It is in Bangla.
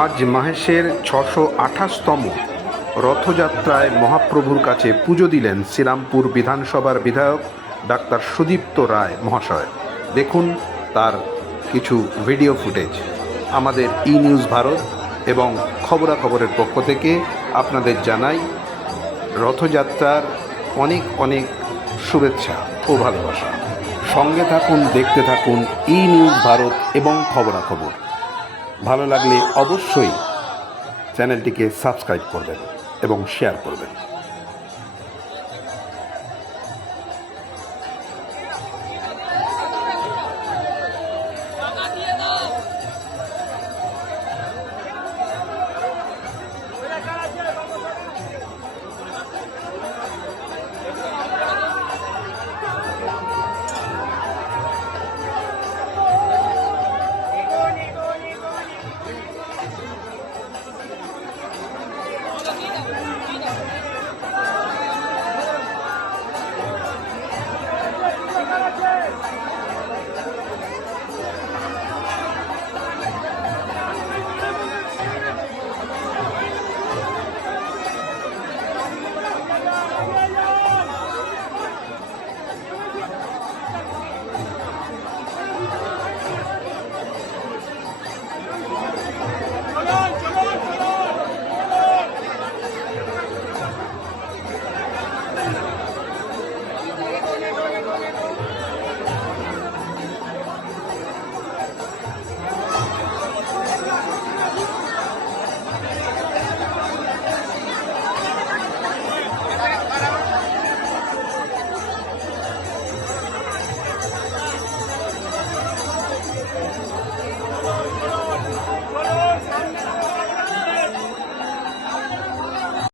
আজ মাহেশের ছশো আঠাশতম রথযাত্রায় মহাপ্রভুর কাছে পুজো দিলেন শ্রীরামপুর বিধানসভার বিধায়ক ডাক্তার সুদীপ্ত রায় মহাশয়। দেখুন তার কিছু ভিডিও ফুটেজ। আমাদের ই নিউজ ভারত এবং খবরাখবরের পক্ষ থেকে আপনাদের জানাই রথযাত্রার অনেক অনেক শুভেচ্ছা ও ভালোবাসা। সঙ্গে থাকুন, দেখতে থাকুন ই নিউজ ভারত এবং খবরাখবর। ভালো লাগলে অবশ্যই চ্যানেলটিকে সাবস্ক্রাইব করবেন এবং শেয়ার করবেন।